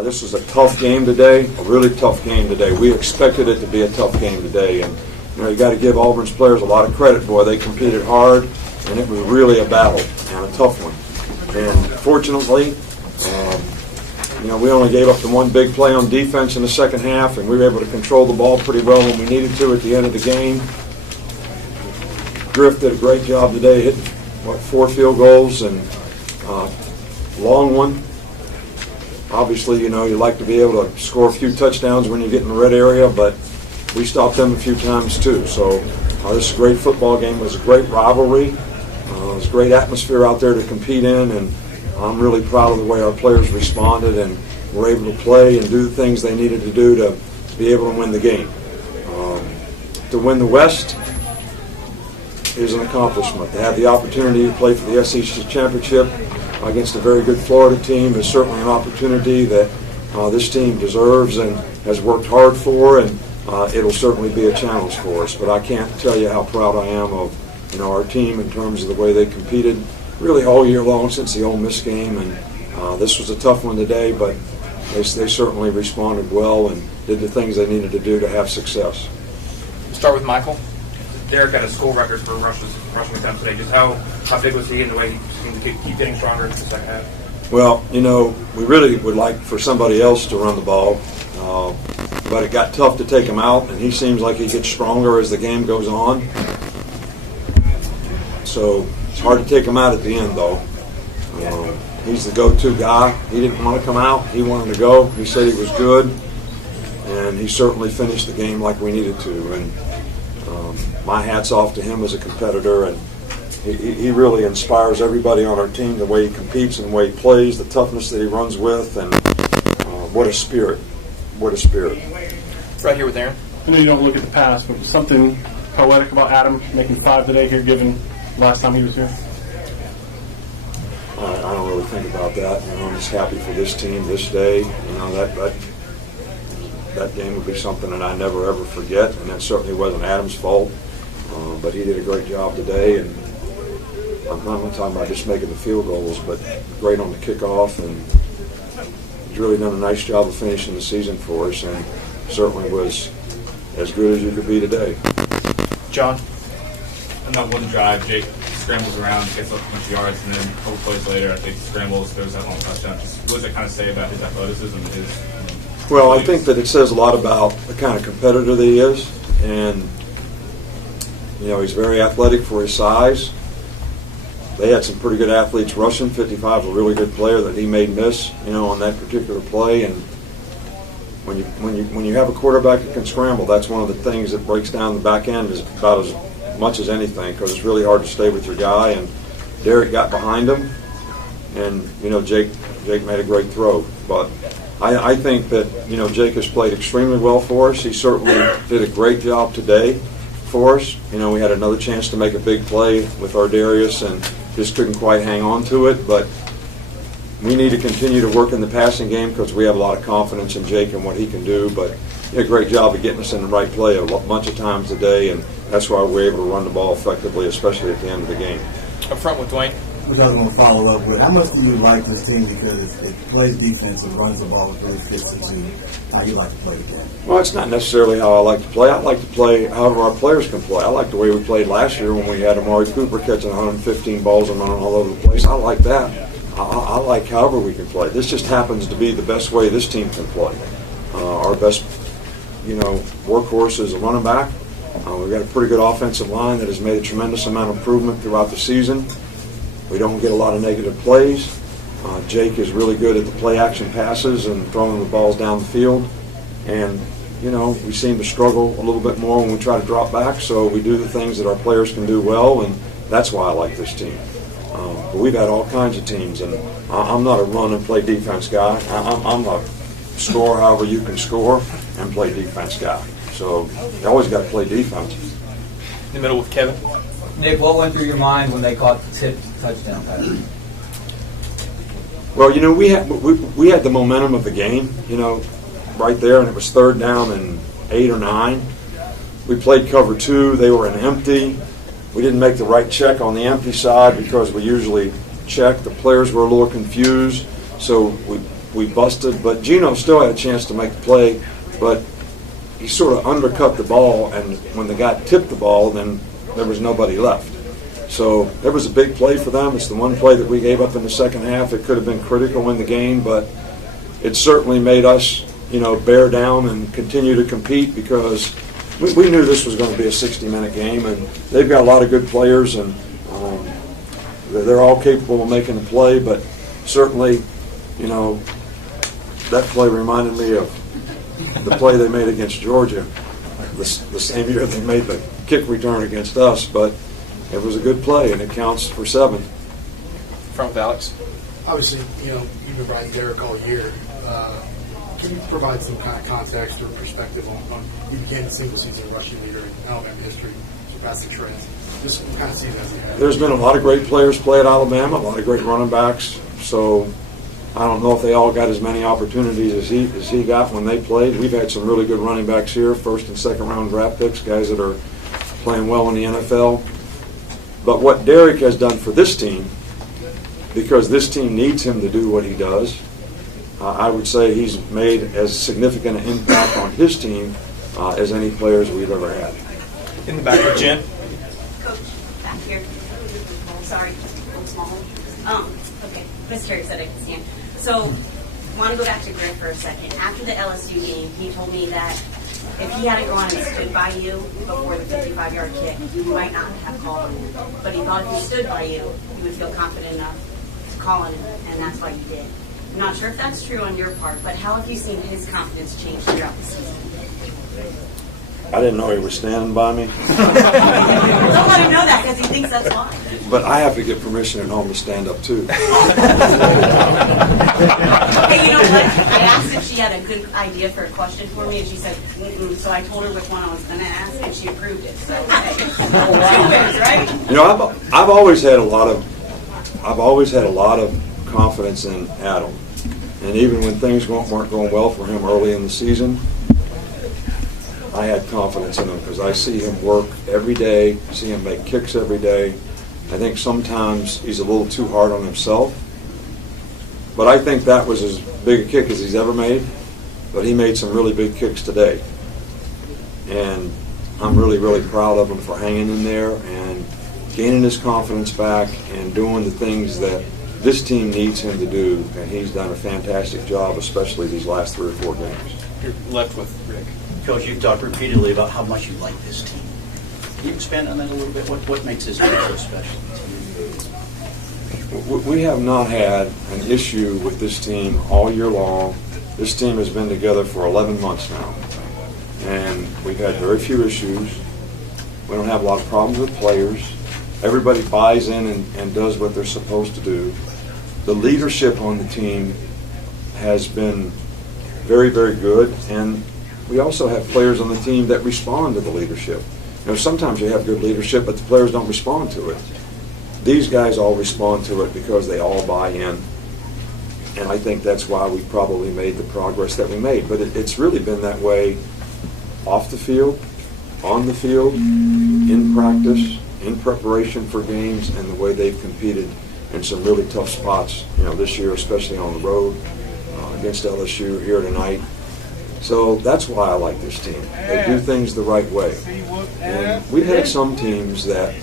This was a tough game today, a really tough game today. We expected it to be a tough game today, and you got to give Auburn's players a lot of credit. Boy, they competed hard, and it was really a battle and a tough one. And fortunately, we only gave up the one big play on defense in the second half, and we were able to control the ball pretty well when we needed to at the end of the game. Griff did a great job today, hitting 4 field goals and long one. Obviously, you like to be able to score a few touchdowns when you get in the red area, but we stopped them a few times too. So this is a great football game. It was a great rivalry. It was a great atmosphere out there to compete in, and I'm really proud of the way our players responded and were able to play and do the things they needed to do to be able to win the game. To win the West is an accomplishment. To have the opportunity to play for the SEC championship against a very good Florida team is certainly an opportunity that this team deserves and has worked hard for, and it'll certainly be a challenge for us. But I can't tell you how proud I am of our team in terms of the way they competed really all year long since the Ole Miss game, and this was a tough one today, but they certainly responded well and did the things they needed to do to have success. Start with Michael. Derrick had a school record for rushing attempts today. Just how big was he in the way he seemed to keep getting stronger in the second half? Well, we really would like for somebody else to run the ball, but it got tough to take him out, and he seems like he gets stronger as the game goes on. So it's hard to take him out at the end, though. He's the go-to guy. He didn't want to come out. He wanted to go. He said he was good, and he certainly finished the game like we needed to. And my hat's off to him as a competitor, and he really inspires everybody on our team, the way he competes and the way he plays, the toughness that he runs with, and what a spirit. What a spirit. Right here with Aaron. I know you don't look at the past, but something poetic about Adam making 5 today here, given last time he was here? I don't really think about that. I'm just happy for this team this day. That game would be something that I never ever forget, and that certainly wasn't Adam's fault. But he did a great job today, and I'm not talking about just making the field goals, but great on the kickoff, and he's really done a nice job of finishing the season for us, and certainly was as good as you could be today. John? On that one drive, Jake scrambles around, gets up a bunch of yards, and then a couple plays later, I think scrambles, throws that long touchdown. Just what does it kind of say about his athleticism and his? Well, I think that it says a lot about the kind of competitor that he is, and he's very athletic for his size. They had some pretty good athletes rushing. 55 is a really good player that he made miss, on that particular play. And when you have a quarterback that can scramble, that's one of the things that breaks down the back end is about as much as anything, because it's really hard to stay with your guy. And Derrick got behind him, and Jake made a great throw. But I think that Jake has played extremely well for us. He certainly did a great job today for us. We had another chance to make a big play with our Darius and just couldn't quite hang on to it. But we need to continue to work in the passing game because we have a lot of confidence in Jake and what he can do. But he did a great job of getting us in the right play a bunch of times today, and that's why we're able to run the ball effectively, especially at the end of the game. Up front with Dwayne. Which I was going to follow up with. How much do you like this team because it plays defense and runs the ball and really fits into how you like to play the game? Well, it's not necessarily how I like to play. I like to play however our players can play. I like the way we played last year when we had Amari Cooper catching 115 balls and running all over the place. I like that. I like however we can play. This just happens to be the best way this team can play. Our best, workhorse is a running back. We've got a pretty good offensive line that has made a tremendous amount of improvement throughout the season. We don't get a lot of negative plays. Jake is really good at the play-action passes and throwing the balls down the field. And, we seem to struggle a little bit more when we try to drop back, so we do the things that our players can do well, and that's why I like this team. But we've had all kinds of teams, and I'm not a run and play defense guy. I'm a score however you can score and play defense guy. So you always got to play defense. In the middle with Kevin. Nick, what went through your mind when they caught the tipped touchdown pass? Well, we had the momentum of the game, right there, and it was 3rd down and 8 or 9. We played cover 2. They were in empty. We didn't make the right check on the empty side because we usually check. The players were a little confused, so we busted, but Gino still had a chance to make the play, but he sort of undercut the ball, and when the guy tipped the ball, then there was nobody left. So it was a big play for them. It's the one play that we gave up in the second half. It could have been critical in the game, but it certainly made us, bear down and continue to compete, because we knew this was going to be a 60-minute game, and they've got a lot of good players, and they're all capable of making the play, but certainly, that play reminded me of the play they made against Georgia the same year they made the kick return against us, but it was a good play, and it counts for 7. Front with Alex. Obviously, you've been riding Derrick all year. Can you provide some kind of context or perspective on you became the single-season rushing leader in Alabama history, surpassing Trent? Just kind of see that as you have. There's been a lot of great players play at Alabama, a lot of great running backs, so I don't know if they all got as many opportunities as he got when they played. We've had some really good running backs here, first and second round draft picks, guys that are playing well in the NFL. But what Derrick has done for this team, because this team needs him to do what he does, I would say he's made as significant an impact on his team as any players we've ever had. In the back with Jen. Coach, back here. Sorry, I'm small. Okay, Mr. said I could stand. So, I want to go back to Griff for a second. After the LSU game, he told me that if he hadn't gone and stood by you before the 55-yard kick, you might not have called him. But he thought if he stood by you, you would feel confident enough to call him, and that's why you did. I'm not sure if that's true on your part, but how have you seen his confidence change throughout the season? I didn't know he was standing by me. Don't let him know that because he thinks that's why. But I have to get permission at home to stand up, too. Hey, you know what? I asked if she had a good idea for a question for me, and she said, mm-mm. So I told her which one I was going to ask, and she approved it. So, hey. 2 wins, right? I've always had a lot of confidence in Adam. And even when things weren't going well for him early in the season, I had confidence in him because I see him work every day, see him make kicks every day. I think sometimes he's a little too hard on himself. But I think that was as big a kick as he's ever made. But he made some really big kicks today. And I'm really, really proud of him for hanging in there and gaining his confidence back and doing the things that this team needs him to do, and he's done a fantastic job, especially these last 3 or 4 games. You're left with Rick. Coach, you've talked repeatedly about how much you like this team. Can you expand on that a little bit? What makes this team so special to you? We have not had an issue with this team all year long. This team has been together for 11 months now, and we've had very few issues. We don't have a lot of problems with players. Everybody buys in and does what they're supposed to do. The leadership on the team has been very, very good, and we also have players on the team that respond to the leadership. Sometimes you have good leadership, but the players don't respond to it. These guys all respond to it because they all buy in, and I think that's why we probably made the progress that we made. But it's really been that way off the field, on the field, in practice, in preparation for games, and the way they've competed in some really tough spots, this year, especially on the road against LSU here tonight. So that's why I like this team. They do things the right way. And we've had some teams that,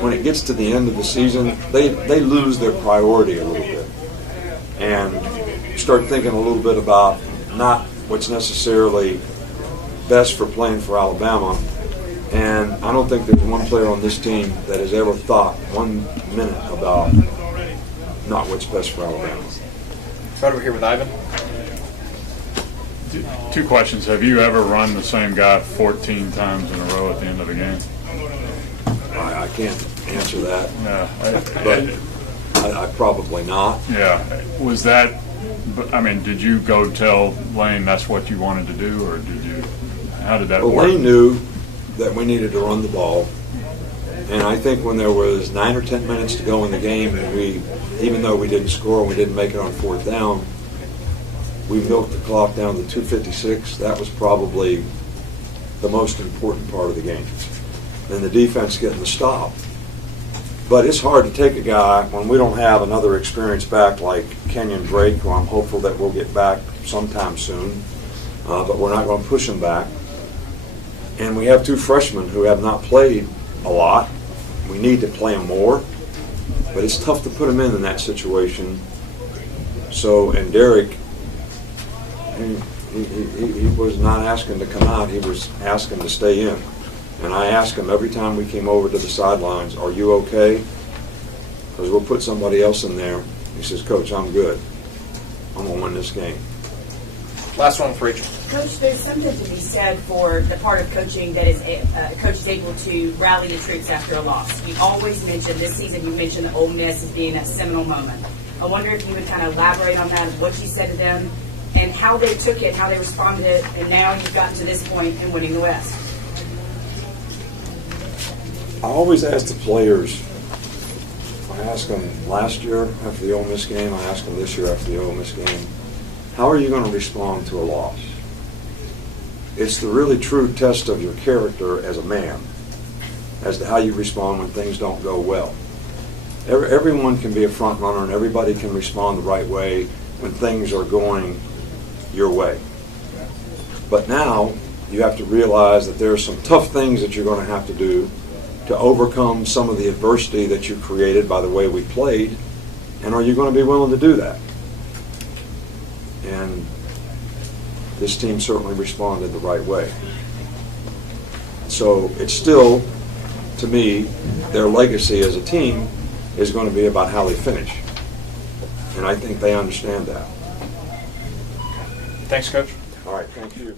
when it gets to the end of the season, they lose their priority a little bit and start thinking a little bit about not what's necessarily best for playing for Alabama. And I don't think there's one player on this team that has ever thought 1 minute about not what's best for Alabama. Right over here with Ivan. 2 questions. Have you ever run the same guy 14 times in a row at the end of a game? I can't answer that. Yeah. But I probably not. Yeah. Was that, did you go tell Lane that's what you wanted to do, or how did that work? Lane knew that we needed to run the ball. And I think when there was 9 or 10 minutes to go in the game, and even though we didn't score and we didn't make it on 4th down, we milked the clock down to 2:56. That was probably the most important part of the game. And the defense getting the stop. But it's hard to take a guy when we don't have another experienced back like Kenyon Drake, who I'm hopeful that we'll get back sometime soon, but we're not going to push him back. And we have 2 freshmen who have not played a lot. We need to play them more, but it's tough to put them in that situation. So, and Derrick, he was not asking to come out, he was asking to stay in. And I asked him every time we came over to the sidelines, "Are you okay? Because we'll put somebody else in there." He says, "Coach, I'm good. I'm going to win this game." Last one for Rachel. Coach, there's something to be said for the part of coaching that is coach is able to rally the troops after a loss. You always mention this season. You mentioned the Ole Miss as being that seminal moment. I wonder if you would kind of elaborate on that, what you said to them, and how they took it, how they responded, and now you've gotten to this point in winning the West. I always ask the players. I asked them last year after the Ole Miss game. I asked them this year after the Ole Miss game. How are you going to respond to a loss? It's the really true test of your character as a man, as to how you respond when things don't go well. Everyone can be a front runner, and everybody can respond the right way when things are going your way. But now you have to realize that there are some tough things that you're going to have to do to overcome some of the adversity that you created by the way we played, and are you going to be willing to do that? And this team certainly responded the right way. So it's still, to me, their legacy as a team is going to be about how they finish. And I think they understand that. Thanks, Coach. All right, thank you.